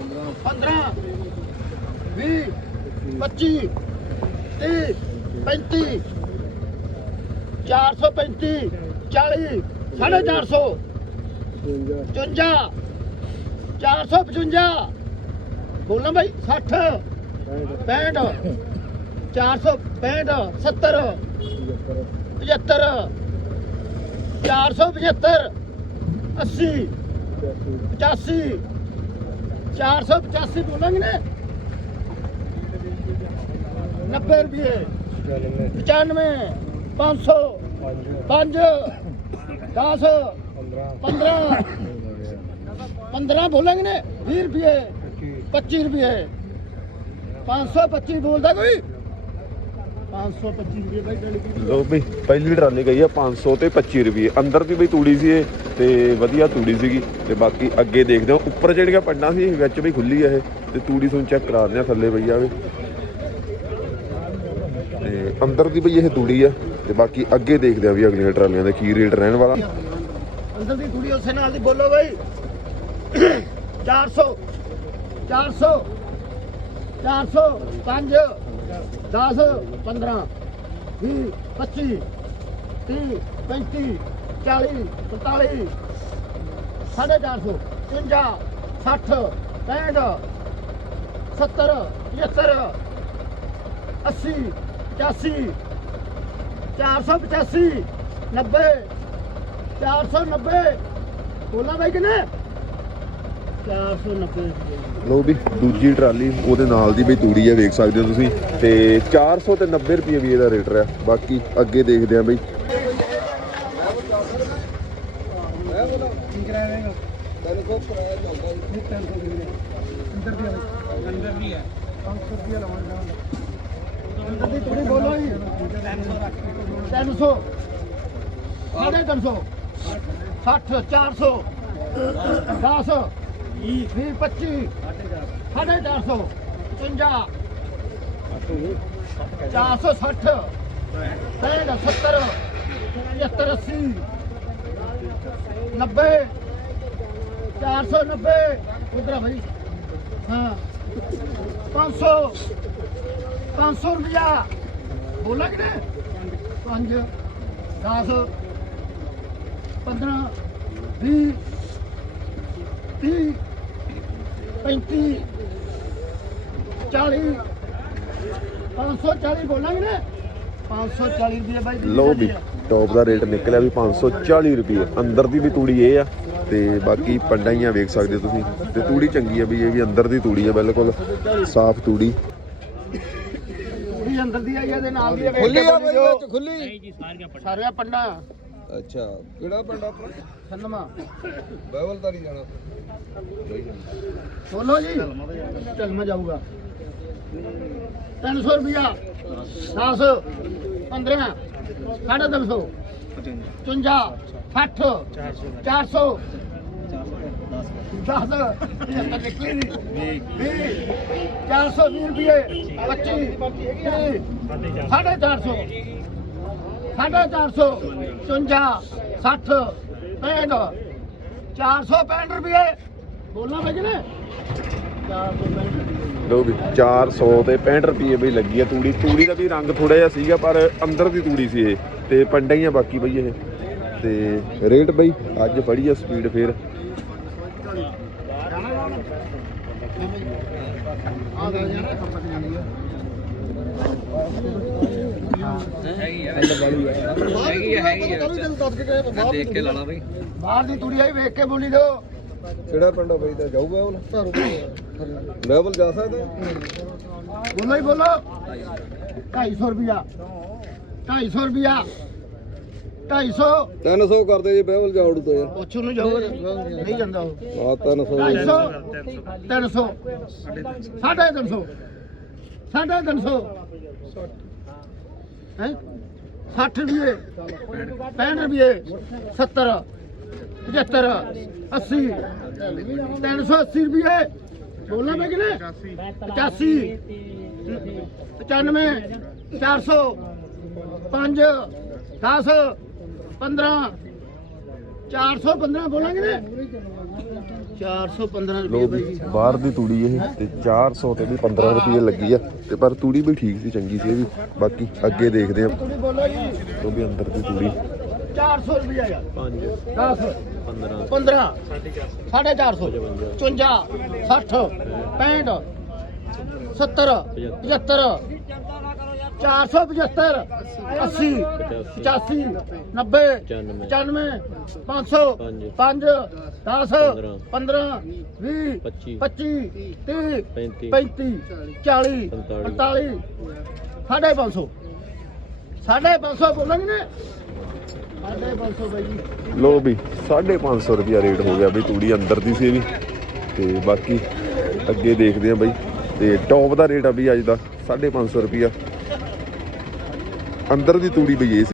15 20 25 30 35 435 40 450 55 455 ਬੋਲਣਾ ਭਾਈ 60 65 465 70 75 475 80 85 485 ਬੋਲਾਂਗੇ ਨੇ 90 ਰੁਪਏ। 95 500 5 10 15 15 ਬੋਲਾਂਗੇ ਨੇ 20 ਰੁਪਏ। 25 ਰੁਪਏ। 525 ਬੋਲਦਾ ਕੋਈ? 525 ਰੁਪਏ ਬਾਈ ਡਲੀ ਲੋ ਬਈ ਪਹਿਲੀ ਟਰਾਲੀ ਗਈ ਆ 500 ਤੇ 25 ਰੁਪਏ। ਅੰਦਰ ਦੀ ਬਈ ਤੂੜੀ ਸੀ ਇਹ ਤੇ ਵਧੀਆ ਤੂੜੀ ਸੀਗੀ ਤੇ ਬਾਕੀ ਅੱਗੇ ਦੇਖਦੇ ਹਾਂ। ਉੱਪਰ ਜਿਹੜੀਆਂ ਪੰਡਾਂ ਸੀ ਵਿੱਚ ਵੀ ਖੁੱਲੀ ਆ ਇਹ ਤੇ ਤੂੜੀ ਤੁਹਾਨੂੰ ਚੈੱਕ ਕਰਾ ਦਿੰਦੇ ਆ ਥੱਲੇ ਬਈ ਆਵੇ ਤੇ ਅੰਦਰ ਦੀ ਬਈ ਇਹ ਤੂੜੀ ਆ ਤੇ ਬਾਕੀ ਅੱਗੇ ਦੇਖਦੇ ਆ ਵੀ ਅਗਲੀਆਂ ਟਰਾਲੀਆਂ ਦਾ ਕੀ ਰੇਟ ਰਹਿਣ ਵਾਲਾ। ਅੰਦਰ ਦੀ ਕੁੜੀ ਉਸੇ ਨਾਲ ਦੀ ਬੋਲੋ ਬਈ। 400 400 400 5 10 15 20 25 30 35 40 45 450 50 60 65 70 75 80 85 485 90 490 ਬੋਲਾ ਬਾਈ ਕਿਨੇ? ਲੋ ਵੀ ਦੂਜੀ ਟਰਾਲੀ ਉਹਦੇ ਨਾਲ ਦੀ ਬਈ ਤੂੜੀ ਆ ਵੇਖ ਸਕਦੇ ਹੋ ਤੁਸੀਂ। ਤੇ 400 ਤੇ 90 ਰੁਪਏ ਵੀ ਇਹਦਾ ਰੇਟ ਰਿਹਾ। ਬਾਕੀ ਅੱਗੇ ਦੇਖਦੇ ਆ ਬਈ। ਜੀ 300 ਸਾਢੇ 300 60 400 10 ਵੀਹ 25 ਸਾਢੇ 400 55 460 65 70 75 80 90 490 ਉਧਰ ਆ ਭਾਈ ਹਾਂ 500 500 ਰੁਪਇਆ ਬੋਲਾ ਕਿ ਨਹੀਂ 5 10 15 20 30 35 40 540 ਬੋਲਾਂਗੇ ਨਾ? 540 ਰੁਪਏ ਬਾਈ ਦੀ ਲੋ ਵੀ ਆ। ਟੌਪ ਦਾ ਰੇਟ ਨਿਕਲਿਆ ਵੀ 540 ਰੁਪਏ। ਅੰਦਰ ਦੀ ਵੀ ਤੂੜੀ ਇਹ ਆ ਤੇ ਬਾਕੀ ਪੰਡਾਈਆਂ ਵੇਖ ਸਕਦੇ ਹੋ ਤੁਸੀਂ। ਤੇ ਤੂੜੀ ਚੰਗੀ ਆ ਵੀ ਇਹ ਵੀ ਅੰਦਰ ਦੀ ਤੂੜੀ ਆ ਬਿਲਕੁਲ ਸਾਫ਼ ਤੂੜੀ। ਕੁੜੀ ਅੰਦਰ ਦੀ ਆਈ ਇਹਦੇ ਨਾਲ ਦੀ ਖੁੱਲੀ ਆ ਬਈ ਵਿੱਚ ਖੁੱਲੀ। ਸਾਰਿਆ ਪੰਡਾ। ਅੱਛਾ। ਕਿਹੜਾ ਪਿੰਡ ਆਪਣਾ? ਸੰਨਮਾ ਬਹਿਵਲਦਾਰੀ ਜਾਣਾ। ਬੋਲੋ ਜੀ। ਚਲਮਾ ਜਾਊਗਾ। 300 ਰੁਪਿਆ 10 15 350 55 60 400 10 ਨਿਕਲੀ ਨਹੀਂ 420 ਰੁਪਏ। 25 450 450 55 60 465 ਰੁਪਏ। ਬੋਲਣਾ ਬਈ ਲੋ ਵੀ 400 ਤੇ 65 ਰੁਪਏ ਬਈ ਲੱਗੀ ਆ ਤੂੜੀ। ਤੂੜੀ ਦਾ ਵੀ ਰੰਗ ਥੋੜਾ ਜਿਹਾ ਸੀਗਾ ਪਰ ਅੰਦਰ ਦੀ ਤੂੜੀ ਸੀ ਇਹ ਤੇ ਪੰਡਾਂ ਹੀ ਆ ਬਾਕੀ ਬਈ ਇਹ। ਤੇ ਰੇਟ ਬਈ ਅੱਜ ਬੜੀ ਆ ਸਪੀਡ ਫੇਰ। ਹੈਗੀ ਆ। ਹੈਗੀ ਆ ਹੈਗੀ ਆ। ਦੇਖ ਕੇ ਲਾ ਲਾ ਬਈ। ਬਾਹਰ ਦੀ ਤੂੜੀ ਆਈ ਵੇਖ ਕੇ ਬੋਲੀ ਦੋ ਕਿਹੜਾ ਪਿੰਡ ਆ ਬਈ ਤਾਂ ਜਾਊ ਬਹਿਵਲ ਬਹਿਵਲ ਜਾ ਸਕਦਾ? ਬੋਲੋ ਹੀ ਬੋਲੋ। 250 ਰੁਪਿਆ 250 ਰੁਪਿਆ 250 300 ਕਰਦੇ ਜੀ ਬਹਿਵਲ ਜਾਉੜੂ ਤਾਂ ਯਾਰ। ਪੁੱਛ ਨੂੰ ਜਾਓ ਨਹੀਂ ਜਾਂਦਾ ਉਹ। ਆ 300 250 300 ਸਾਢੇ 300 ਸਾਢੇ 300 ਹੈ? 60 ਰੁਪਏ 65 ਰੁਪਏ 70 75 80 380 ਰੁਪਏ। ਬੋਲਣਾ ਮੈਂ ਕਿਨੇ 85 95 400 5 10 15 415 ਬੋਲਾਂਗੇ ਨੇ? 415 ਲੋ ਰੁਪਏ ਵੀ ਬਾਈ ਜੀ। ਬਾਹਰ ਦੀ ਤੂੜੀ ਇਹ ਤੇ 400 ਤੇ ਵੀ 15 ਰੁਪਏ ਲੱਗੀ ਆ ਤੇ ਪਰ ਤੂੜੀ ਵੀ ਠੀਕ ਸੀ ਚੰਗੀ ਸੀ ਇਹ ਵੀ। ਬਾਕੀ ਅੱਗੇ ਦੇਖਦੇ ਆ। ਤੁਸੀਂ ਬੋਲੋ ਜੀ ਉਹ ਵੀ ਅੰਦਰ ਦੀ ਤੂੜੀ। 400 ਰੁਪਏ ਯਾਰ। 5 10 15 15 450 54 60 65 70 75 475 80 85 90 95 500 5 10 15 20 25 30 35 40 45 ਸਾਢੇ 500 ਸਾਢੇ 500 ਬੋਲਾਂਗੇ ਨੇ? ਸਾਢੇ 500 ਬਾਈ ਜੀ। ਲੋ ਵੀ 550 ਰੁਪਿਆ ਰੇਟ ਹੋ ਗਿਆ ਬਈ ਤੂੜੀ ਅੰਦਰ ਦੀ ਸੀ ਇਹ ਵੀ ਤੇ ਬਾਕੀ ਅੱਗੇ ਦੇਖਦੇ ਆ ਬਈ। ਤੇ ਟੌਪ ਦਾ ਰੇਟ ਆ ਵੀ ਅੱਜ ਦਾ 550 ਰੁਪਿਆ ਅੰਦਰ ਦੀ ਤੂੜੀ ਬਈ ਸੀ।